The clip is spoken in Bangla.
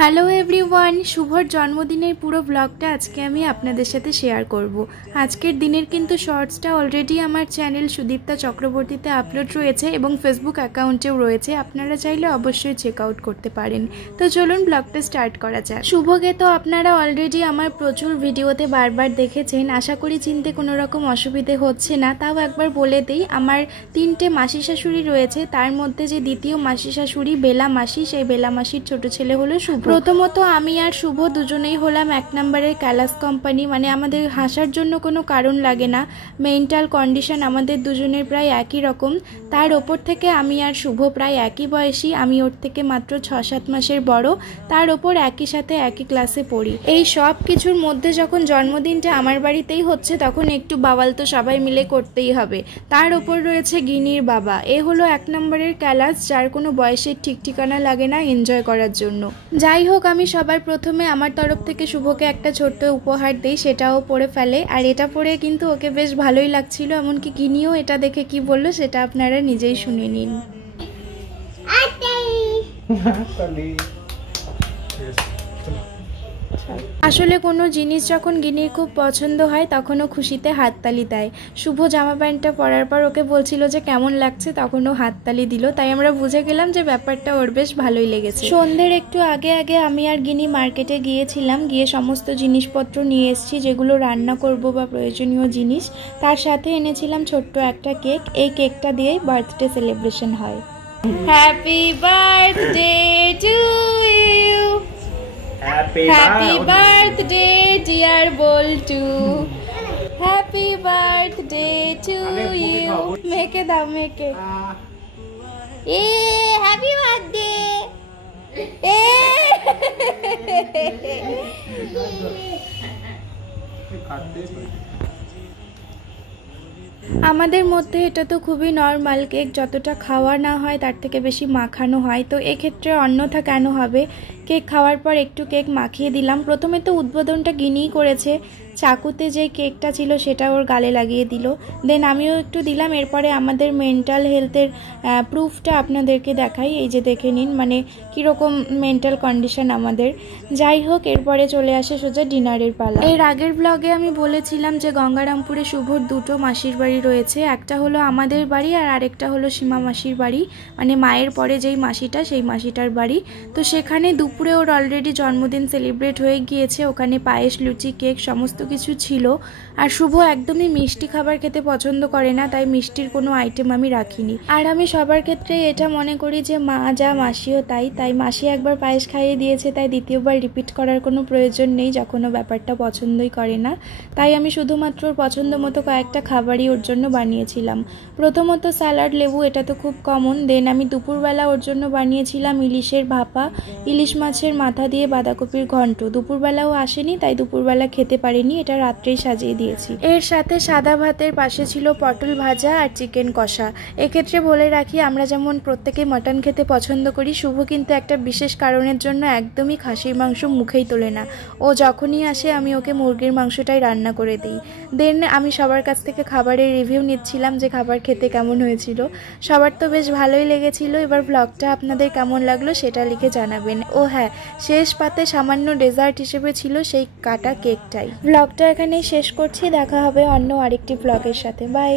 হ্যালো এভরিওয়ান, শুভর জন্মদিনের পুরো ব্লগটা আজকে আমি আপনাদের সাথে শেয়ার করব। আজকের দিনের কিন্তু শর্টসটা অলরেডি আমার চ্যানেল সুদীপ্তা চক্রবর্তীতে আপলোড রয়েছে এবং ফেসবুক অ্যাকাউন্টেও রয়েছে, আপনারা চাইলে অবশ্যই চেক আউট করতে পারেন। তো চলুন ব্লগটা স্টার্ট করা যাক। শুভকে তো আপনারা অলরেডি আমার প্রচুর ভিডিওতে বারবার দেখেছেন, আশা করি চিনতে কোনো রকম অসুবিধে হচ্ছে না। তাও একবার বলে দিই, আমার 3টে মাসি শাশুড়ি রয়েছে, তার মধ্যে যে দ্বিতীয় মাসি শাশুড়ি বেলা মাসি, সেই বেলা মাসির ছোট ছেলে হলো শুভ। প্রথমত আমি আর শুভ দুজনেই হলাম 1 নম্বরের ক্যালাস কোম্পানি, মানে আমাদের হাসার জন্য কোনো কারণ লাগে না। মেন্টাল কন্ডিশন আমাদের দুজনের প্রায় একই রকম। তার ওপর থেকে আমি আর শুভ প্রায় একই বয়সী, আমি ওর থেকে মাত্র 6-7 মাসের বড়, তার ওপর একই সাথে একই ক্লাসে পড়ি। এই সব কিছুর মধ্যে যখন জন্মদিনটা আমার বাড়িতেই হচ্ছে, তখন একটু বাওয়াল তো সবাই মিলে করতেই হবে। তার ওপর রয়েছে গিনির বাবা, এ হলো 1 নম্বরের ক্যালাস, যার কোনো বয়সের ঠিক ঠিকানা লাগে না এনজয় করার জন্য। যাই হোক, আমি সবার প্রথমে আমার তরফ থেকে শুভকে একটা ছোট্ট উপহার দিই, সেটাও পরে ফেলে। আর এটা পরে কিন্তু ওকে বেশ ভালোই লাগছিল, এমনকি গিনিও এটা দেখে কি বললো সেটা আপনারা নিজেই শুনে নিন। আসলে কোনো জিনিস যখন গিনির খুব পছন্দ হয় তখনও খুশিতে হাততালি দেয়। শুভ জামা প্যান্টটা পরার পর ওকে বলছিল যে কেমন লাগছে, তখনও হাততালি দিল, তাই আমরা বুঝে গেলাম যে ব্যাপারটা ওর বেশ ভালোই লেগেছে। সন্ধ্যের একটু আগে আগে আমি আর গিনি মার্কেটে গিয়েছিলাম, গিয়ে সমস্ত জিনিসপত্র নিয়ে এসেছি যেগুলো রান্না করব বা প্রয়োজনীয় জিনিস। তার সাথে এনেছিলাম ছোট্ট একটা কেক, এই কেকটা দিয়েই বার্থডে সেলিব্রেশন হয়। Happy birthday to you, Happy birthday dear Boltu, Happy birthday to you. Make it up, make it. Happy birthday. আমাদের মধ্যে এটা তো খুবই নর্মাল, কেক যতটা খাওয়া না হয় তার থেকে বেশি মাখানো হয়, তো এক্ষেত্রে অন্যথা কেন হবে। কেক খাওয়ার পর একটু কেক মাখিয়ে দিলাম। প্রথমে তো উদ্বোধনটা গিনিই করেছে, চাকুতে যে কেকটা ছিল সেটা ওর গালে লাগিয়ে দিল, দেন আমিও একটু দিলাম। এরপরে আমাদের মেন্টাল হেলথের প্রুফটা আপনাদেরকে দেখাই, এই যে দেখে নিন, মানে কীরকম মেন্টাল কন্ডিশন আমাদের। যাই হোক, এরপরে চলে আসে সোজা ডিনারের পালা। এর আগের ব্লগে আমি বলেছিলাম যে গঙ্গারামপুরে শুভর 2টো মাসির বাড়ি রয়েছে, একটা হলো আমাদের বাড়ি আর আরেকটা হলো সীমা মাসির বাড়ি, মানে মায়ের পরে যেই মাসিটা সেই মাসিটার বাড়ি। তো সেখানে দুপুরে ওর অলরেডি জন্মদিন সেলিব্রেট হয়ে গিয়েছে, ওখানে পায়েস, লুচি, কেক সমস্ত কিছু ছিল। আর শুভ একদমই মিষ্টি খাবার খেতে পছন্দ করে না, তাই মিষ্টির কোনো আইটেম আমি রাখিনি। আর আমি সবার ক্ষেত্রে এটা মনে করি যে মা যা মাসিও তাই, তাই মাসি একবার পায়েস খাইয়ে দিয়েছে, তাই দ্বিতীয়বার রিপিট করার কোনো প্রয়োজন নেই যখন ও ব্যাপারটা পছন্দই করে না। তাই আমি শুধুমাত্র ওর পছন্দ মতো কয়েকটা খাবারই ওর জন্য বানিয়েছিলাম। প্রথমত স্যালাড, লেবু, এটা তো খুব কমন। দেন আমি দুপুরবেলা ওর জন্য বানিয়েছিলাম ইলিশের ভাপা, ইলিশ মাছের মাথা দিয়ে বাঁধাকপির ঘন্ট। দুপুরবেলাও আসেনি, তাই দুপুরবেলা খেতে পারিনি, এটা রাত্রেই সাজিয়ে দিয়েছি। এর সাথে সাদা ভাতের পাশে ছিল পটল ভাজা আর চিকেন কষা। এক্ষেত্রে বলে রাখি, আমরা যেমন প্রত্যেকে মটন খেতে পছন্দ করি, শুভ কিন্তু একটা বিশেষ কারণের জন্য একদমই খাসির মাংস মুখেই তোলে না। ও যখনই আসে আমি ওকে মুরগির মাংসটাই রান্না করে দিই। দেন আমি সবার কাছ থেকে খাবারের রিভিউ নিচ্ছিলাম যে খাবার খেতে কেমন হয়েছিল। সবার তো বেশ ভালোই লেগেছিল। এবার ব্লগটা আপনাদের কেমন লাগলো সেটা লিখে জানাবেন। ও হ্যাঁ, শেষ পাতে সামান্য ডেজার্ট হিসেবে ছিল সেই কাটা কেকটাই। ব্লগটা এখানেই শেষ করছি, দেখা হবে অন্য আরেকটি ব্লগের সাথে। বাই।